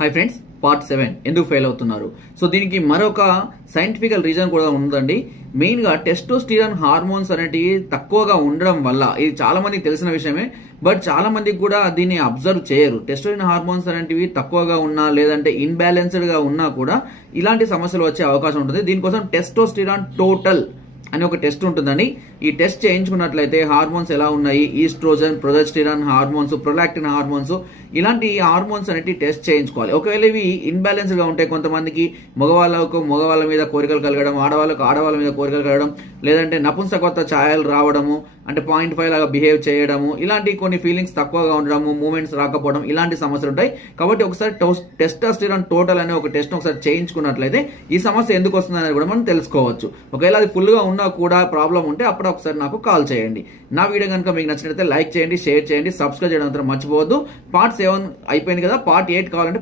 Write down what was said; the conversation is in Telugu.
హాయ్ ఫ్రెండ్స్, పార్ట్ 7 ఎందుకు ఫెయిల్ అవుతున్నారు. సో దీనికి మరొక సైంటిఫికల్ రీజన్ కూడా ఉందండి. మెయిన్గా టెస్టోస్టిరాన్ హార్మోన్స్ అనేటివి తక్కువగా ఉండడం వల్ల, ఇది చాలా మందికి తెలిసిన విషయమే, బట్ చాలా మందికి కూడా దీన్ని అబ్జర్వ్ చేయరు. టెస్టోస్టిరాన్ హార్మోన్స్ అనేటివి తక్కువగా ఉన్నా లేదంటే ఇన్బ్యాలెన్స్డ్గా ఉన్నా కూడా ఇలాంటి సమస్యలు వచ్చే అవకాశం ఉంటుంది. దీనికోసం టెస్టోస్టిరాన్ టోటల్ అని ఒక టెస్ట్ ఉంటుందండి. ఈ టెస్ట్ చేయించుకున్నట్లయితే హార్మోన్స్ ఎలా ఉన్నాయి, estrogen, progesterone hormones, prolactin hormones, ఇలాంటి హార్మోన్స్ అనేవి టెస్ట్ చేయించుకోవాలి. ఒకవేళ ఇవి ఇన్బ్యాలెన్స్గా ఉంటాయి, కొంతమందికి మగవాళ్ళ మీద కోరికలు కలగడం, ఆడవాళ్ళకు ఆడవాళ్ళ మీద కోరికలు కలగడం, లేదంటే నపుంసకత్వ ఛాయలు రావడము, అంటే 0.5 లాగా బిహేవ్ చేయడము, ఇలాంటి కొన్ని ఫీలింగ్స్ తక్కువగా ఉండడము, మూమెంట్స్ రాకపోవడం, ఇలాంటి సమస్యలు ఉంటాయి. కాబట్టి ఒకసారి టెస్టోస్టిరాన్ టోటల్ అనే ఒక టెస్ట్ ఒకసారి చేయించుకున్నట్లయితే ఈ సమస్య ఎందుకు వస్తుంది అనేది కూడా మనం తెలుసుకోవచ్చు. ఒకవేళ అది ఫుల్గా ఉన్నా కూడా ప్రాబ్లం ఉంటే అప్పుడు ఒకసారి నాకు కాల్ చేయండి. నా వీడియో కనుక మీకు నచ్చినట్లయితే లైక్ చేయండి, షేర్ చేయండి, సబ్స్క్రైబ్ చేయడం మాత్రం మర్చిపోవద్దు. పార్ట్ 7 అయిపోయింది కదా, పార్ట్ 8 కావాలంటే